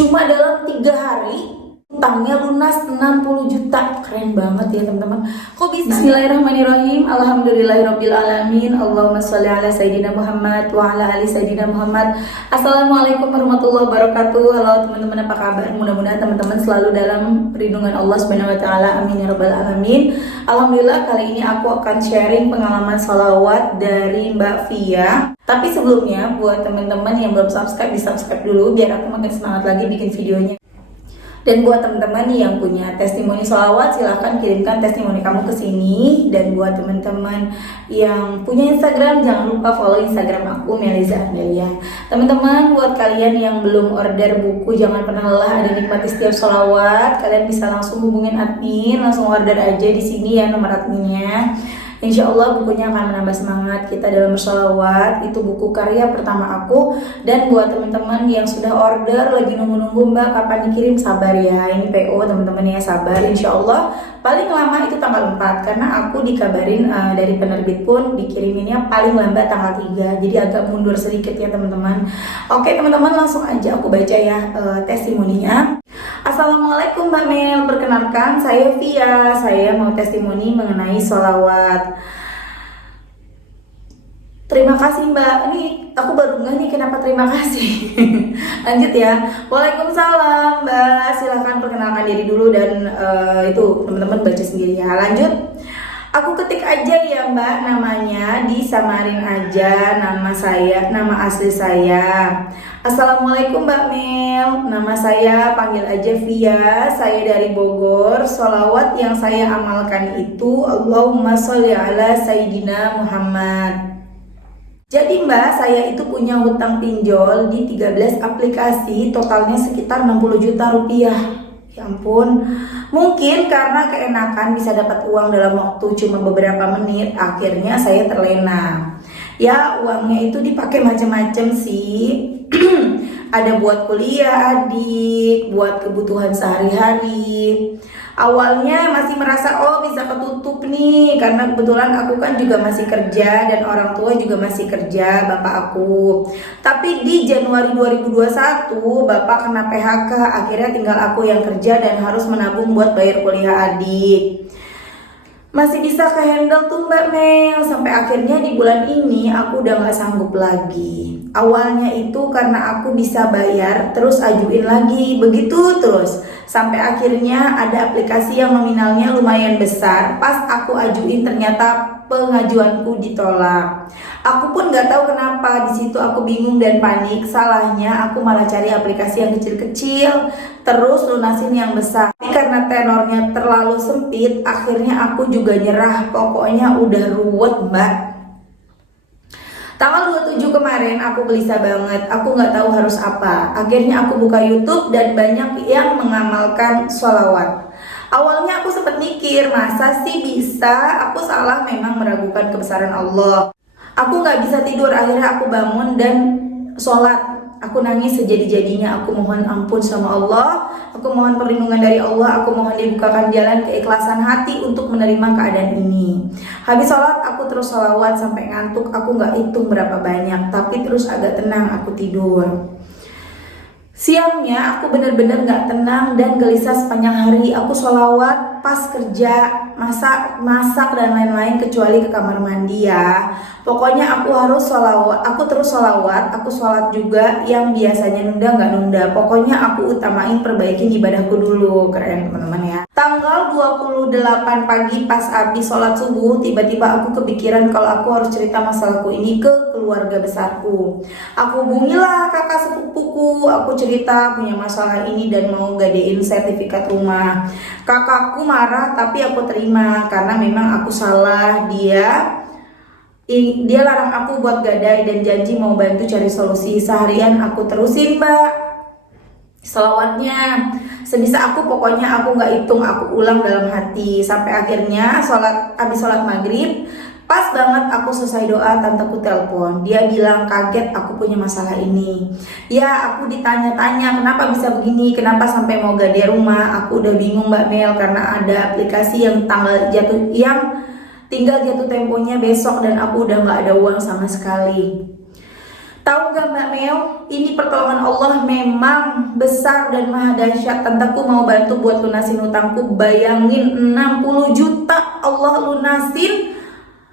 Cuma dalam 3 hari utangnya lunas 60 juta. Keren banget ya teman-teman. Kok bisa? Bismillahirrahmanirrahim. Alhamdulillahirrabbilalamin. Allahumma sholli ala Sayyidina Muhammad wa ala ali Sayyidina Muhammad. Assalamualaikum warahmatullahi wabarakatuh. Halo teman-teman, apa kabar? Mudah-mudahan teman-teman selalu dalam perlindungan Allah Subhanahu wa taala. Amin ya rabbal alamin. Alhamdulillah, kali ini aku akan sharing pengalaman sholawat dari Mbak Via. Tapi sebelumnya, buat teman-teman yang belum subscribe, di-subscribe dulu biar aku makin semangat lagi bikin videonya. Dan buat teman-teman yang punya testimoni sholawat, silahkan kirimkan testimoni kamu ke sini. Dan buat teman-teman yang punya Instagram, jangan lupa follow Instagram aku, Meliza Andalia. Teman-teman, buat kalian yang belum order buku Jangan Pernah Lelah Ada Nikmati Setiap Sholawat, kalian bisa langsung hubungin admin, langsung order aja di sini ya nomor adminnya. Insya Allah bukunya akan menambah semangat kita dalam bersholawat. Itu buku karya pertama aku. Dan buat teman-teman yang sudah order, lagi nunggu-nunggu Mbak kapan dikirim, sabar ya. Ini PO teman-teman ya, sabar. Insya Allah paling lama itu tanggal 4, karena aku dikabarin dari penerbit pun dikiriminnya paling lambat tanggal 3. Jadi agak mundur sedikit ya teman-teman. Oke teman-teman, langsung aja aku baca ya testimoninya. Assalamualaikum Mbak Mel, perkenalkan saya Via. Saya mau testimoni mengenai sholawat. Terima kasih Mbak. Ini aku baru nggak nih kenapa terima kasih. Lanjut ya. Waalaikumsalam Mbak. Silahkan perkenalkan diri dulu dan itu teman-teman baca sendiri ya. Lanjut. Aku ketik aja ya Mbak, namanya disamarin aja nama asli saya. Assalamualaikum Mbak Mel, nama saya panggil aja Via, saya dari Bogor. Sholawat yang saya amalkan itu Allahumma sholli ala Sayyidina Muhammad. Jadi Mbak, saya itu punya hutang pinjol di 13 aplikasi, totalnya sekitar 60 juta rupiah. Ya ampun, mungkin karena keenakan bisa dapat uang dalam waktu cuma beberapa menit, akhirnya saya terlena. Ya, uangnya itu dipakai macam-macam sih. Ada buat kuliah adik, buat kebutuhan sehari-hari. Awalnya masih merasa bisa ketutup nih, karena kebetulan aku kan juga masih kerja dan orang tua juga masih kerja, bapak aku. Tapi di Januari 2021 bapak kena PHK, akhirnya tinggal aku yang kerja dan harus menabung buat bayar kuliah adik. Masih bisa kehandle tuh Mbak Mel, sampai akhirnya di bulan ini aku udah gak sanggup lagi. Awalnya itu karena aku bisa bayar, terus ajuin lagi, begitu terus. Sampai akhirnya ada aplikasi yang nominalnya lumayan besar, pas aku ajuin ternyata pengajuanku ditolak. Aku pun gak tahu kenapa, di situ aku bingung dan panik. Salahnya aku malah cari aplikasi yang kecil-kecil, terus lunasin yang besar. Tapi karena tenornya terlalu sempit, akhirnya aku juga nyerah. Pokoknya udah ruwet Mbak. Tanggal 27 kemarin aku gelisah banget, aku nggak tahu harus apa. Akhirnya aku buka YouTube dan banyak yang mengamalkan sholawat. Awalnya aku sempat mikir, masa sih bisa? Aku salah memang meragukan kebesaran Allah. Aku nggak bisa tidur, akhirnya aku bangun dan sholat. Aku nangis sejadi-jadinya, aku mohon ampun sama Allah, aku mohon perlindungan dari Allah, aku mohon dibukakan jalan keikhlasan hati untuk menerima keadaan ini. Habis sholat aku terus sholawat sampai ngantuk, aku nggak hitung berapa banyak, tapi terus agak tenang aku tidur. Siangnya aku bener-bener gak tenang dan gelisah sepanjang hari. Aku sholawat pas kerja, masak dan lain-lain, kecuali ke kamar mandi ya. Pokoknya aku harus sholawat, aku terus sholawat, aku sholat juga. Yang biasanya nunda gak nunda. Pokoknya aku utamain perbaikin ibadahku dulu. Keren teman-teman ya. Tanggal 28 pagi pas habis sholat subuh, tiba-tiba aku kepikiran kalau aku harus cerita masalahku ini ke keluarga besarku. Aku hubungilah kakak sepupuku, aku cerita punya masalah ini dan mau gadein sertifikat rumah. Kakakku marah tapi aku terima karena memang aku salah. Dia larang aku buat gadai dan janji mau bantu cari solusi. Seharian aku terusin Mbak selawatnya sebisa aku, pokoknya aku nggak hitung, aku ulang dalam hati sampai akhirnya habis sholat maghrib. Pas banget aku selesai doa, tanteku telepon. Dia bilang kaget aku punya masalah ini. Ya aku ditanya-tanya kenapa bisa begini, kenapa sampai mau gade rumah. Aku udah bingung Mbak Mel karena ada aplikasi yang tinggal jatuh temponya besok dan aku udah nggak ada uang sama sekali. Tahu gak Mbak Mel, ini pertolongan Allah memang besar dan maha dahsyat. Tanteku mau bantu buat lunasin utangku. Bayangin 60 juta Allah lunasin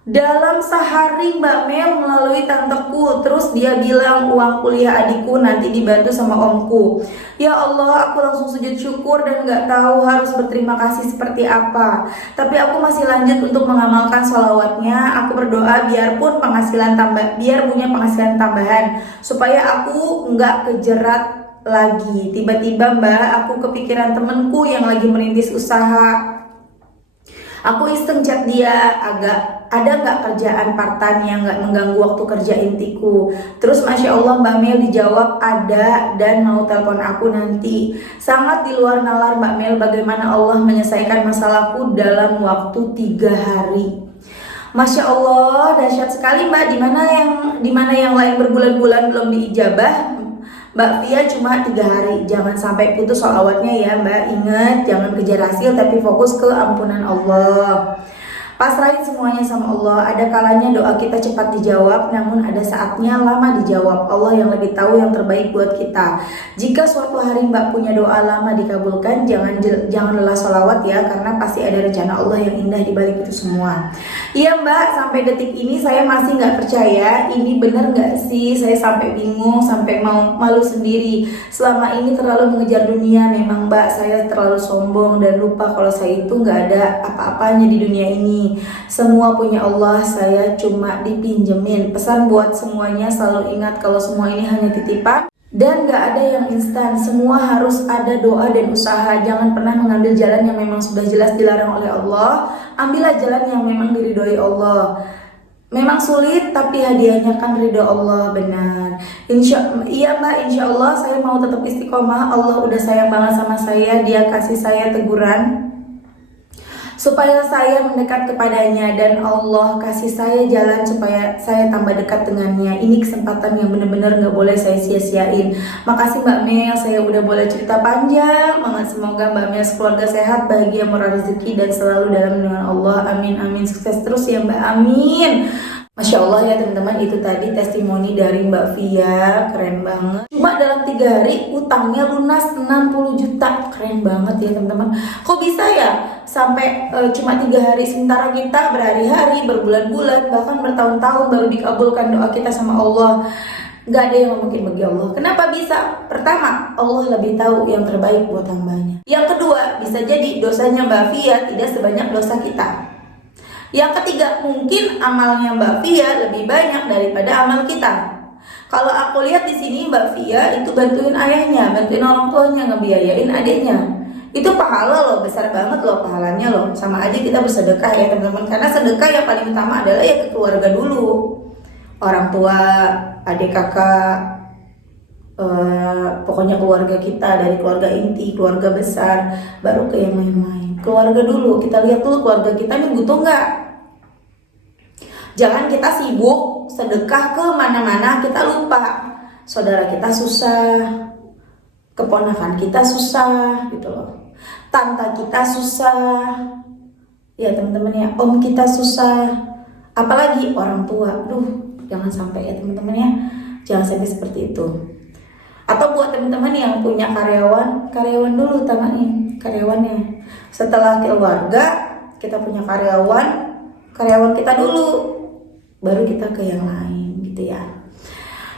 dalam sehari Mbak Mel melalui tanteku. Terus dia bilang uang kuliah adikku nanti dibantu sama omku. Ya Allah, aku langsung sujud syukur dan gak tahu harus berterima kasih seperti apa. Tapi aku masih lanjut untuk mengamalkan sholawatnya. Aku berdoa biar punya penghasilan tambahan supaya aku nggak kejerat lagi. Tiba-tiba Mbak, aku kepikiran temenku yang lagi merintis usaha. Aku iseng chat dia, ada nggak kerjaan part-time yang nggak mengganggu waktu kerja intiku. Terus Masya Allah Mbak Mel dijawab ada dan mau telepon aku nanti. Sangat di luar nalar Mbak Mel bagaimana Allah menyelesaikan masalahku dalam waktu 3 hari. Masya Allah, dahsyat sekali Mbak. Dimana yang lain berbulan-bulan belum diijabah, Mbak Via cuma 3 hari. Jangan sampai putus sholawatnya ya Mbak. Ingat, jangan kejar hasil tapi fokus ke ampunan Allah. Pasrahin semuanya sama Allah. Ada kalanya doa kita cepat dijawab, namun ada saatnya lama dijawab. Allah yang lebih tahu yang terbaik buat kita. Jika suatu hari Mbak punya doa lama dikabulkan, jangan lelah sholawat ya, karena pasti ada rencana Allah yang indah di balik itu semua. Iya Mbak, sampai detik ini saya masih nggak percaya. Ini bener nggak sih? Saya sampai bingung, sampai mau malu sendiri. Selama ini terlalu mengejar dunia. Memang Mbak, saya terlalu sombong dan lupa kalau saya itu nggak ada apa-apanya di dunia ini. Semua punya Allah, saya cuma dipinjemin. Pesan buat semuanya, selalu ingat kalau semua ini hanya titipan dan gak ada yang instan. Semua harus ada doa dan usaha. Jangan pernah mengambil jalan yang memang sudah jelas dilarang oleh Allah. Ambillah jalan yang memang diridhoi Allah. Memang sulit tapi hadiahnya kan ridho Allah, benar. Iya Mbak, insya Allah saya mau tetap istiqomah. Allah udah sayang banget sama saya. Dia kasih saya teguran supaya saya mendekat kepadanya, dan Allah kasih saya jalan supaya saya tambah dekat dengannya. Ini kesempatan yang benar-benar gak boleh saya sia-siain. Makasih Mbak Mel, saya udah boleh cerita panjang banget. Semoga Mbak Mel keluarga sehat, bahagia, murah rezeki, dan selalu dalam lindungan Allah. Amin, amin. Sukses terus ya Mbak, amin. Masya Allah ya teman-teman, itu tadi testimoni dari Mbak Via, keren banget. Cuma dalam 3 hari utangnya lunas 60 juta, keren banget ya teman-teman. Kok bisa ya sampai cuma 3 hari, sementara kita berhari-hari, berbulan-bulan, bahkan bertahun-tahun baru dikabulkan doa kita sama Allah. Gak ada yang mungkin bagi Allah. Kenapa bisa? Pertama, Allah lebih tahu yang terbaik buat hambanya. Yang kedua, bisa jadi dosanya Mbak Via tidak sebanyak dosa kita. Yang ketiga, mungkin amalnya Mbak Via lebih banyak daripada amal kita. Kalau aku lihat di sini Mbak Via itu bantuin ayahnya, bantuin orang tuanya, ngebiayain adiknya. Itu pahala loh, besar banget loh pahalanya loh. Sama aja kita bersedekah ya teman-teman. Karena sedekah yang paling utama adalah ya ke keluarga dulu. Orang tua, adik kakak, pokoknya keluarga kita, dari keluarga inti, keluarga besar, baru ke yang lain-lain. Keluarga dulu, kita lihat dulu keluarga kita nih butuh nggak. Jangan kita sibuk sedekah ke mana-mana, kita lupa saudara kita susah, keponakan kita susah gitu loh, tante kita susah ya teman-teman ya, om kita susah, apalagi orang tua. Jangan sampai ya teman-teman ya, jangan sampai seperti itu. Atau buat teman-teman yang punya karyawan dulu tamain karyawannya. Setelah keluarga, kita punya karyawan kita dulu, baru kita ke yang lain gitu ya.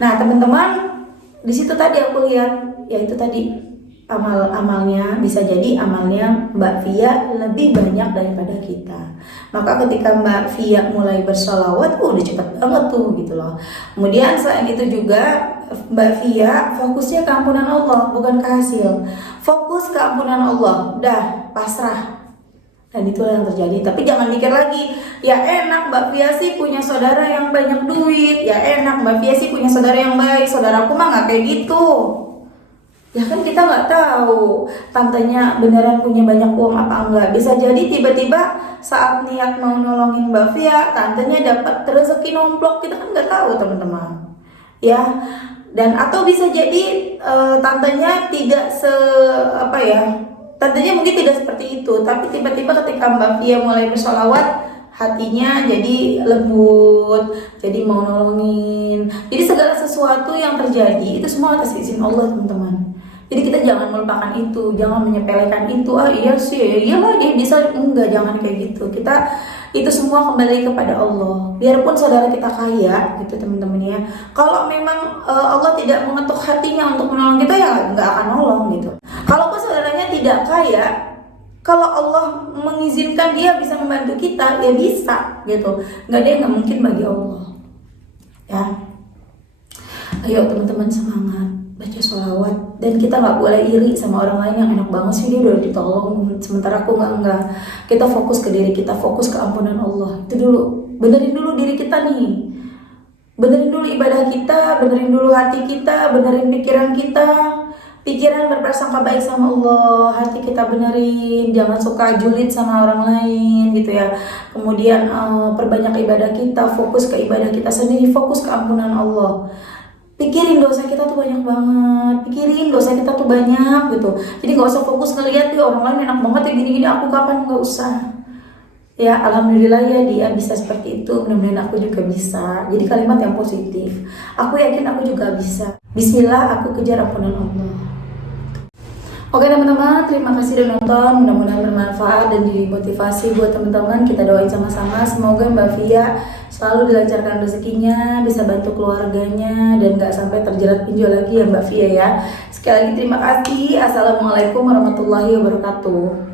Nah teman-teman, di situ tadi aku lihat, yaitu tadi amalnya, bisa jadi amalnya Mbak Via lebih banyak daripada kita. Maka ketika Mbak Via mulai bersolawat, udah cepet banget tuh gitu loh. Kemudian selain itu juga Mbak Via fokusnya ke ampunan Allah, bukan ke hasil. Fokus ke ampunan Allah, dah pasrah. Dan itulah yang terjadi. Tapi jangan mikir lagi, ya enak Mbak Via sih punya saudara yang banyak duit, ya enak Mbak Via sih punya saudara yang baik. Saudaraku mah nggak kayak gitu. Ya kan kita nggak tahu tantenya beneran punya banyak uang apa enggak. Bisa jadi tiba-tiba saat niat mau nolongin Mbak Via, tantenya dapat rezeki nomplok, kita kan nggak tahu teman-teman. Ya, dan atau bisa jadi tantenya tidak tantenya mungkin tidak seperti itu, tapi tiba-tiba ketika Mbak Via mulai bersolawat, hatinya jadi lembut, jadi mau nolongin. Jadi segala sesuatu yang terjadi itu semua atas izin Allah, teman-teman. Jadi kita jangan melupakan itu, jangan menyepelekan itu. Ah iya sih, iyalah dia bisa, enggak, jangan kayak gitu. Kita itu semua kembali kepada Allah. Biarpun saudara kita kaya gitu, teman-teman ya. Kalau memang Allah tidak mengetuk hatinya untuk menolong kita, ya nggak akan nolong gitu. Kalaupun saudaranya tidak kaya, kalau Allah mengizinkan dia bisa membantu kita, ya bisa gitu. Nggak ada yang nggak mungkin bagi Allah. Ya, ayo teman-teman semangat baca sholawat, dan kita nggak boleh iri sama orang lain yang enak banget sih dia udah ditolong, sementara aku nggak. Kita fokus ke diri kita, fokus ke ampunan Allah itu dulu. Benerin dulu diri kita nih, benerin dulu ibadah kita, benerin dulu hati kita, benerin pikiran kita. Pikiran berprasangka baik sama Allah, hati kita benerin, jangan suka julid sama orang lain gitu ya. Kemudian perbanyak ibadah kita, fokus ke ibadah kita sendiri, fokus ke ampunan Allah. Pikirin dosa kita tuh banyak banget, pikirin dosa kita tuh banyak gitu. Jadi gak usah fokus ngeliat ya orang lain enak banget ya gini-gini, aku kapan, gak usah. Ya alhamdulillah ya dia bisa seperti itu, mudah-mudahan aku juga bisa. Jadi kalimat yang positif, aku yakin aku juga bisa. Bismillah, aku kejar ampunan Allah. Oke teman-teman, terima kasih udah nonton, mudah-mudahan bermanfaat dan jadi motivasi buat teman-teman. Kita doain sama-sama, semoga Mbak Via selalu dilancarkan rezekinya, bisa bantu keluarganya, dan gak sampai terjerat pinjol lagi ya Mbak Via ya. Sekali lagi terima kasih. Assalamualaikum warahmatullahi wabarakatuh.